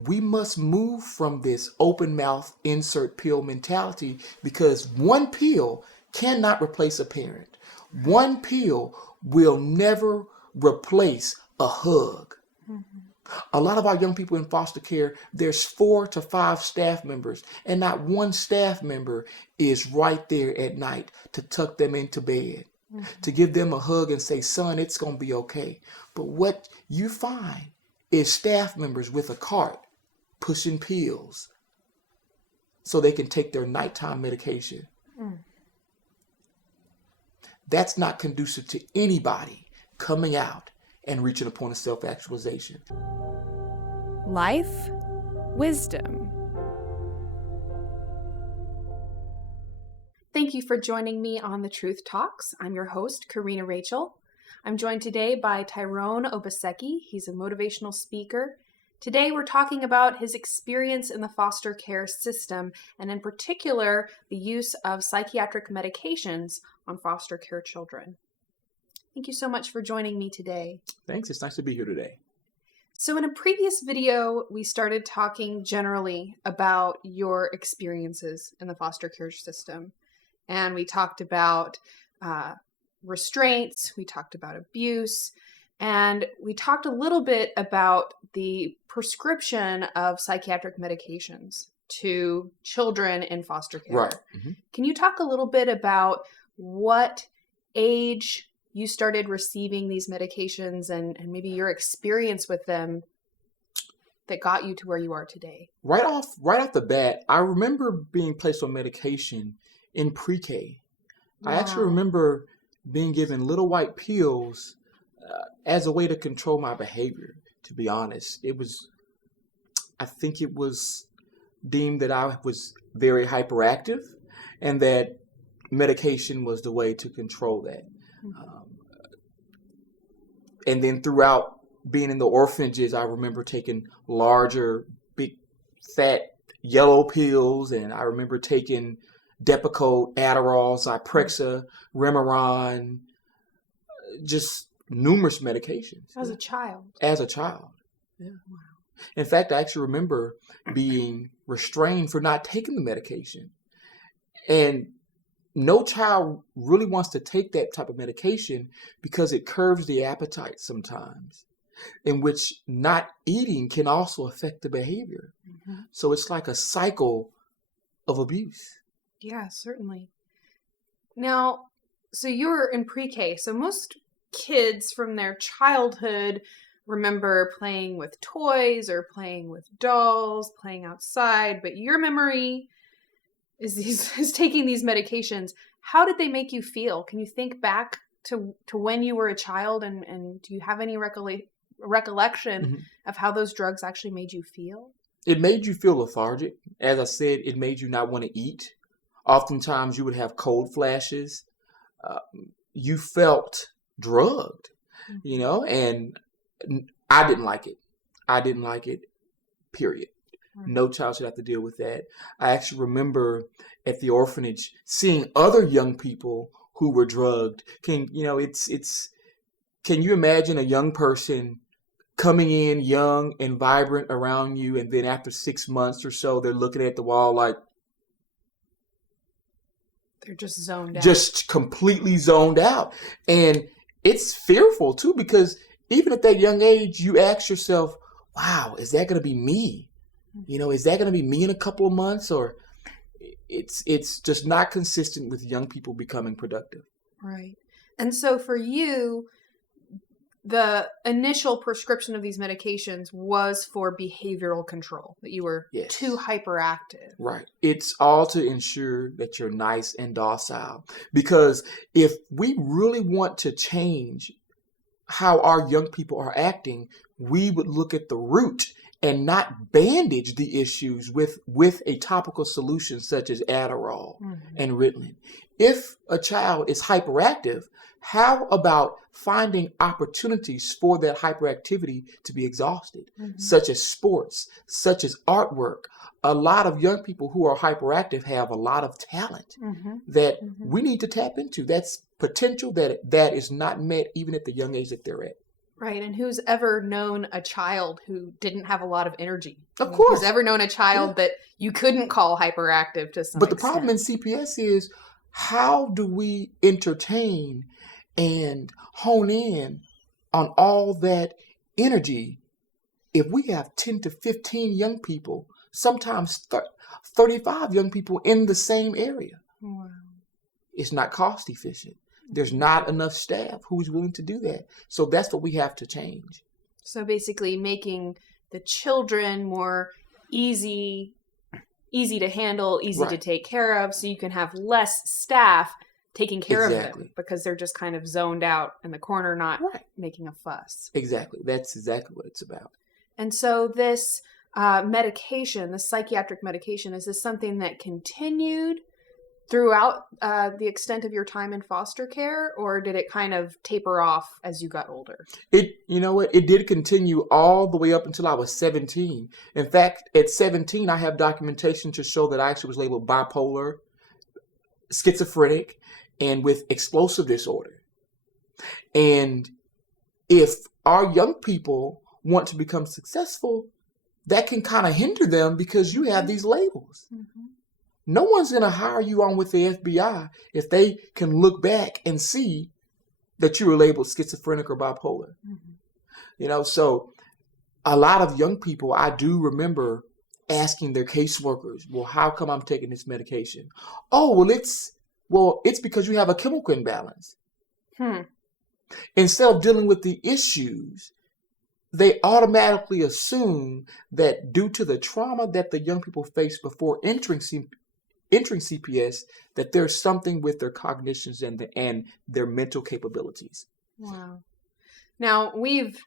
We must move from this open mouth insert pill mentality, because one pill cannot replace a parent. One pill will never replace a hug. A lot of our young people in foster care, there's 4 to 5 staff members, and not one staff member is right there at night to tuck them into bed, to give them a hug and say, son, it's going to be okay. But what you find is staff members with a cart pushing pills so they can take their nighttime medication. That's not conducive to anybody coming out and reaching a point of self-actualization. Life, wisdom. Thank you for joining me on The Truth Talks. I'm your host, Corrina Rachel. I'm joined today by Tyrone Obaseki. He's a motivational speaker. Today we're talking about his experience in the foster care system, and in particular, the use of psychiatric medications on foster care children. Thank you so much for joining me today. Thanks. It's nice to be here today. So in a previous video, we started talking generally about your experiences in the foster care system. And we talked about restraints, we talked about abuse, and we talked a little bit about the prescription of psychiatric medications to children in foster care. Right. Mm-hmm. Can you talk a little bit about what age you started receiving these medications and maybe your experience with them that got you to where you are today? Right off the bat, I remember being placed on medication in pre-K. Wow. I actually remember being given little white pills as a way to control my behavior, to be honest. I think it was deemed that I was very hyperactive and that medication was the way to control that. And then throughout being in the orphanages, I remember taking larger, big, fat, yellow pills, and I remember taking Depakote, Adderall, Zyprexa, Remeron, just numerous medications. As a child? As a child, yeah. Wow. In fact, I actually remember being restrained for not taking the medication. And no child really wants to take that type of medication because it curbs the appetite sometimes, in which not eating can also affect the behavior. Mm-hmm. So it's like a cycle of abuse. Yeah, certainly. Now, so you were in pre-K, so most kids from their childhood remember playing with toys or playing with dolls, playing outside, but your memory is taking these medications. How did they make you feel? Can you think back to when you were a child, and do you have any recollection mm-hmm. of how those drugs actually made you feel? It made you feel lethargic. As I said, it made you not want to eat. Oftentimes you would have cold flashes. You felt drugged, mm-hmm. And I didn't like it, period. Mm-hmm. No child should have to deal with that. I actually remember at the orphanage seeing other young people who were drugged. Can you imagine a young person coming in young and vibrant around you, and then after 6 months or so, they're looking at the wall like, they're just zoned out. Just completely zoned out. And it's fearful too, because even at that young age, you ask yourself, wow, is that going to be me? Is that going to be me in a couple of months? Or it's just not consistent with young people becoming productive. Right. And so for you, the initial prescription of these medications was for behavioral control, that you were yes. too hyperactive. Right. It's all to ensure that you're nice and docile. Because if we really want to change how our young people are acting, we would look at the root and not bandage the issues with a topical solution such as Adderall mm-hmm. and Ritalin. If a child is hyperactive, how about finding opportunities for that hyperactivity to be exhausted, mm-hmm. such as sports, such as artwork? A lot of young people who are hyperactive have a lot of talent mm-hmm. that mm-hmm. we need to tap into. That's potential that is not met even at the young age that they're at. Right. And who's ever known a child who didn't have a lot of energy? Of course. Who's ever known a child that you couldn't call hyperactive to some But the extent? problem in CPS is, how do we entertain and hone in on all that energy if we have 10 to 15 young people, sometimes 35 young people in the same area? Wow. It's not cost efficient. There's not enough staff who's willing to do that. So that's what we have to change. So basically making the children more easy to handle, easy to take care of, so you can have less staff taking care of them because they're just kind of zoned out in the corner, not making a fuss. Exactly. That's exactly what it's about. And so this medication, the psychiatric medication, is this something that continued throughout the extent of your time in foster care, or did it kind of taper off as you got older? It did continue all the way up until I was 17. In fact, at 17, I have documentation to show that I actually was labeled bipolar, schizophrenic, and with explosive disorder. And if our young people want to become successful, that can kind of hinder them because you have these labels. Mm-hmm. No one's going to hire you on with the FBI if they can look back and see that you were labeled schizophrenic or bipolar. Mm-hmm. So a lot of young people, I do remember asking their caseworkers, well, how come I'm taking this medication? Oh, well, it's because you have a chemical imbalance. Instead of dealing with the issues, they automatically assume that due to the trauma that the young people face before entering CPS, that there's something with their cognitions and their mental capabilities. Wow. Now, we've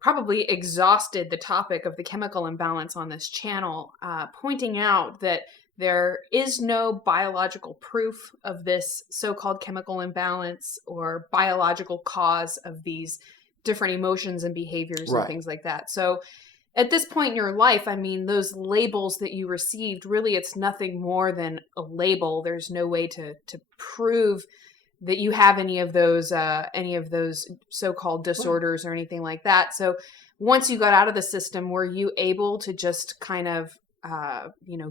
probably exhausted the topic of the chemical imbalance on this channel, pointing out that there is no biological proof of this so-called chemical imbalance or biological cause of these different emotions and behaviors and things like that. So at this point in your life, I mean, those labels that you received, really, it's nothing more than a label. There's no way to prove that you have any of those so-called disorders or anything like that. So once you got out of the system, were you able to just kind of,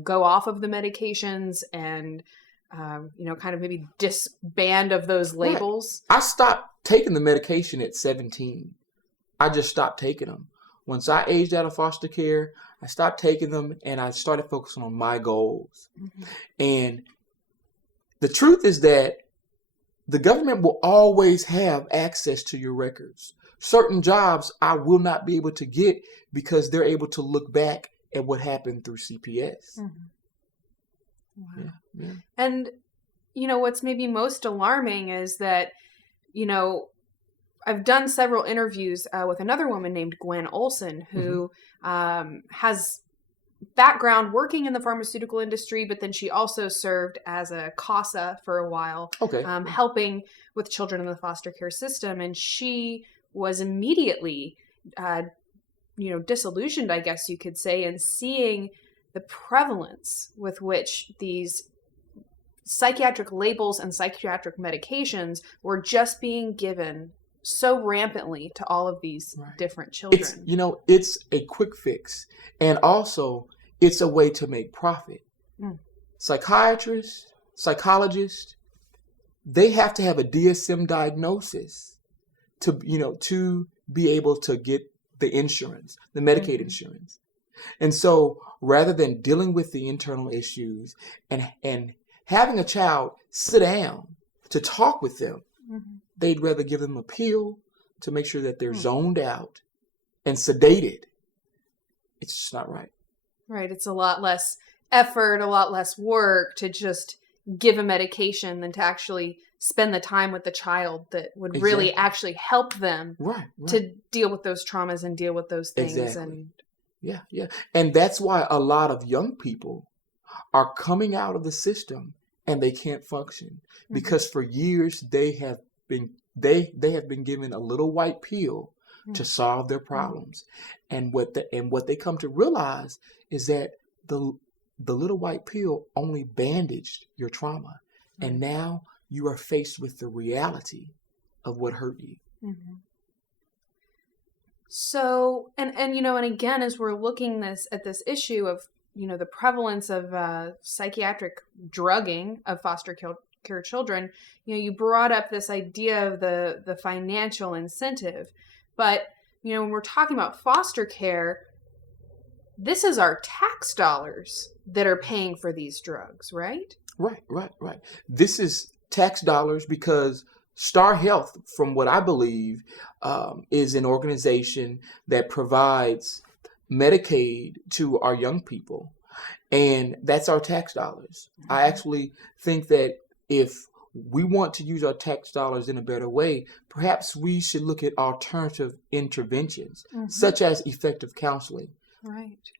go off of the medications and, kind of maybe disband of those labels? I stopped taking the medication at 17. I just stopped taking them. Once I aged out of foster care, I stopped taking them and I started focusing on my goals. Mm-hmm. And the truth is that the government will always have access to your records. Certain jobs I will not be able to get because they're able to look back at what happened through CPS. Mm-hmm. Wow. Yeah. And, what's maybe most alarming is that, I've done several interviews with another woman named Gwen Olson who has background working in the pharmaceutical industry, but then she also served as a CASA for a while, helping with children in the foster care system. And she was immediately, disillusioned, I guess you could say, in seeing the prevalence with which these psychiatric labels and psychiatric medications were just being given so rampantly to all of these different children. It's a quick fix. And also, it's a way to make profit. Psychiatrists, psychologists, they have to have a DSM diagnosis to be able to get the insurance, the Medicaid insurance. And so rather than dealing with the internal issues and having a child sit down to talk with them, they'd rather give them a pill to make sure that they're zoned out and sedated. It's just not right. Right. It's a lot less effort, a lot less work to just give a medication than to actually spend the time with the child that would really actually help them to deal with those traumas and deal with those things. And yeah. And that's why a lot of young people are coming out of the system and they can't function because for years they have been given a little white pill to solve their problems. And what they come to realize is that the little white pill only bandaged your trauma. And now you are faced with the reality of what hurt you. So, and again, as we're looking at this issue of, the prevalence of psychiatric drugging of care children, you brought up this idea of the financial incentive. But, when we're talking about foster care, this is our tax dollars that are paying for these drugs, right? Right. This is tax dollars because Star Health, from what I believe, is an organization that provides Medicaid to our young people. And that's our tax dollars. I actually think that if we want to use our tax dollars in a better way, perhaps we should look at alternative interventions, such as effective counseling. Right.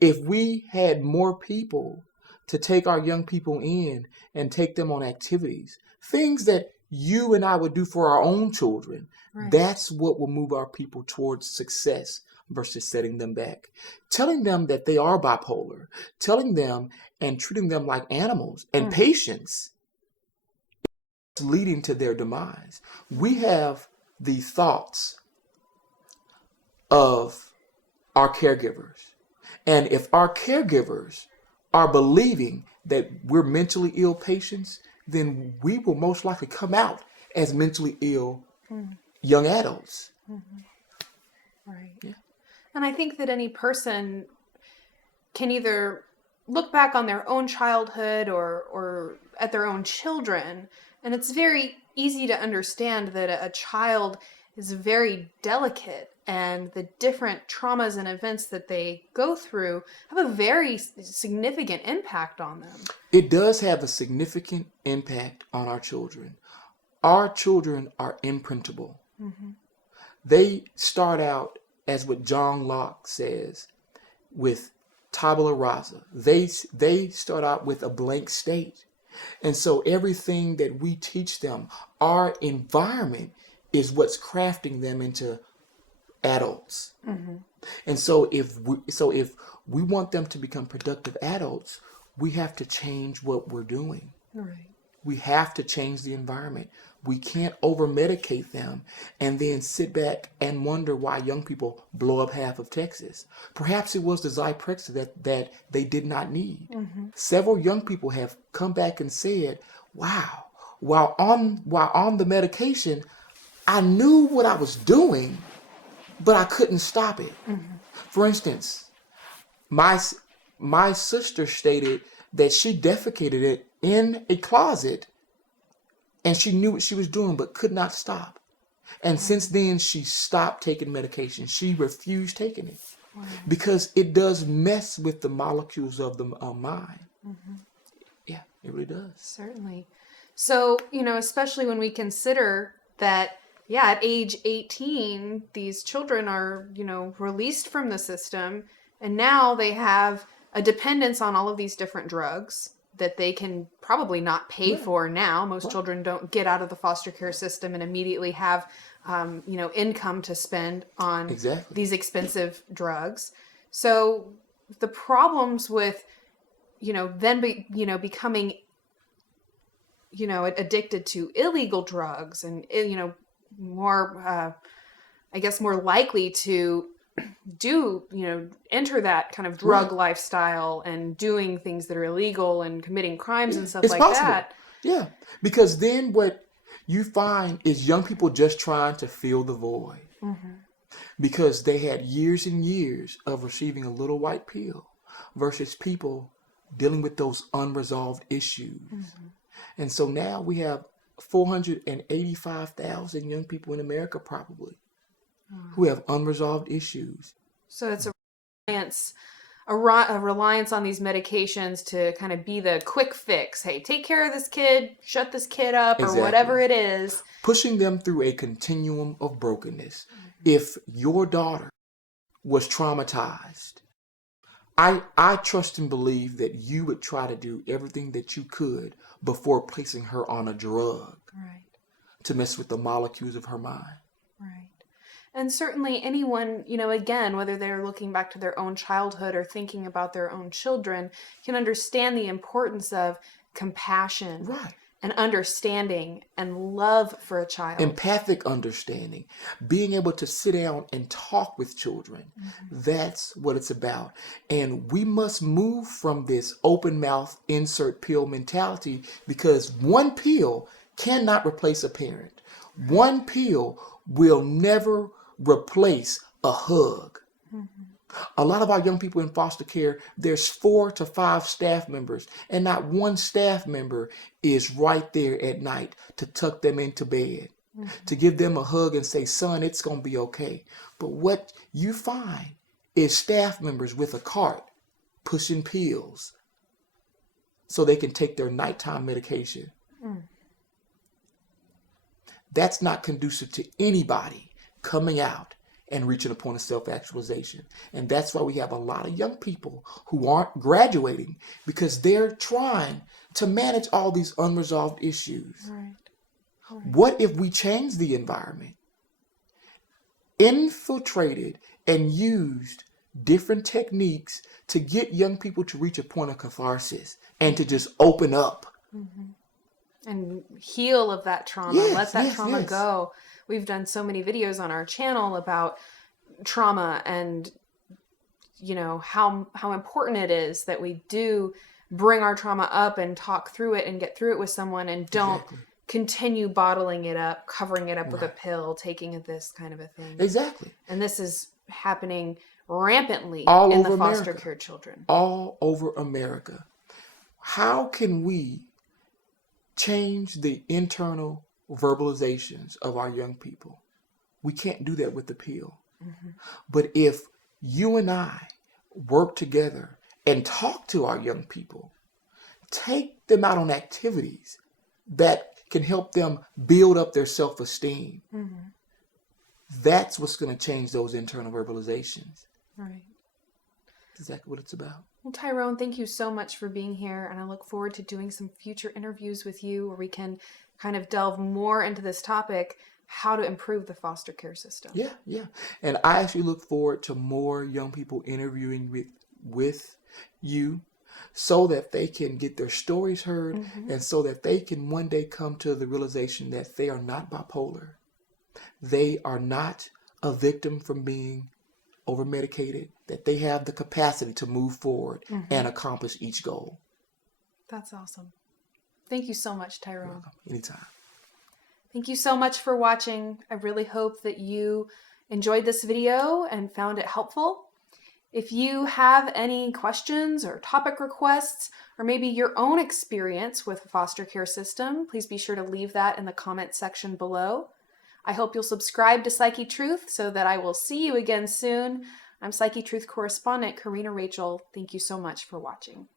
If we had more people to take our young people in and take them on activities, things that you and I would do for our own children, that's what will move our people towards success versus setting them back. Telling them that they are bipolar, telling them and treating them like animals and patients is leading to their demise. We have the thoughts of our caregivers. And if our caregivers are believing that we're mentally ill patients, then we will most likely come out as mentally ill young adults. Right. Yeah. And I think that any person can either look back on their own childhood or at their own children, and it's very easy to understand that a child is very delicate, and the different traumas and events that they go through have a very significant impact on them. It does have a significant impact on our children. Our children are imprintable. They start out, as what John Locke says, with tabula rasa. They start out with a blank state. And so everything that we teach them, our environment is what's crafting them into adults. And so if we want them to become productive adults, we have to change what we're doing. Right. We have to change the environment. We can't over-medicate them and then sit back and wonder why young people blow up half of Texas. Perhaps it was the Zyprexa that they did not need. Several young people have come back and said, wow, while on the medication, I knew what I was doing, but I couldn't stop it. For instance, my sister stated that she defecated it in a closet and she knew what she was doing but could not stop. And since then, she stopped taking medication. She refused taking it because it does mess with the molecules of the mind. Yeah, it really does. Certainly. So, especially when we consider that, at age 18, these children are, released from the system, and now they have a dependence on all of these different drugs that they can probably not pay for now. Most children don't get out of the foster care system and immediately have, income to spend on these expensive drugs. So the problems with, becoming, addicted to illegal drugs and, more likely to enter that kind of drug lifestyle and doing things that are illegal and committing crimes and stuff like possible. that. Yeah, because then what you find is young people just trying to fill the void because they had years and years of receiving a little white pill versus people dealing with those unresolved issues. And so now we have 485,000 young people in America probably who have unresolved issues. So it's a reliance on these medications to kind of be the quick fix. Hey, take care of this kid, shut this kid up, or whatever it is. Pushing them through a continuum of brokenness. If your daughter was traumatized, I trust and believe that you would try to do everything that you could before placing her on a drug to mess with the molecules of her mind. Right. And certainly anyone, again, whether they're looking back to their own childhood or thinking about their own children, can understand the importance of compassion and understanding and love for a child. Empathic understanding, being able to sit down and talk with children. That's what it's about. And we must move from this open mouth insert pill mentality, because one pill cannot replace a parent. One pill will never replace a hug. A lot of our young people in foster care, there's 4 to 5 staff members, and not one staff member is right there at night to tuck them into bed, to give them a hug and say, son, it's going to be okay. But what you find is staff members with a cart pushing pills so they can take their nighttime medication. That's not conducive to anybody coming out and reaching a point of self-actualization. And that's why we have a lot of young people who aren't graduating, because they're trying to manage all these unresolved issues. Right. What if we change the environment, infiltrated and used different techniques to get young people to reach a point of catharsis and to just open up? And heal of that trauma. Let that trauma go. We've done so many videos on our channel about trauma and, you know, how important it is that we do bring our trauma up and talk through it and get through it with someone, and don't continue bottling it up, covering it up with a pill, taking this kind of a thing. Exactly. And this is happening rampantly all in over the foster America. care children. All over America. How can we change the internal verbalizations of our young people? We can't do that with the pill. But if you and I work together and talk to our young people, take them out on activities that can help them build up their self-esteem, that's what's going to change those internal verbalizations. Right. That's exactly what it's about. Well, Tyrone, thank you so much for being here, and I look forward to doing some future interviews with you where we can kind of delve more into this topic, how to improve the foster care system. Yeah. And I actually look forward to more young people interviewing with you, so that they can get their stories heard, and so that they can one day come to the realization that they are not bipolar. They are not a victim from being overmedicated, that they have the capacity to move forward and accomplish each goal. That's awesome. Thank you so much, Tyrone. You're welcome. Anytime. Thank you so much for watching. I really hope that you enjoyed this video and found it helpful. If you have any questions or topic requests, or maybe your own experience with the foster care system, please be sure to leave that in the comment section below. I hope you'll subscribe to Psychetruth so that I will see you again soon. I'm Psychetruth correspondent Corrina Rachel. Thank you so much for watching.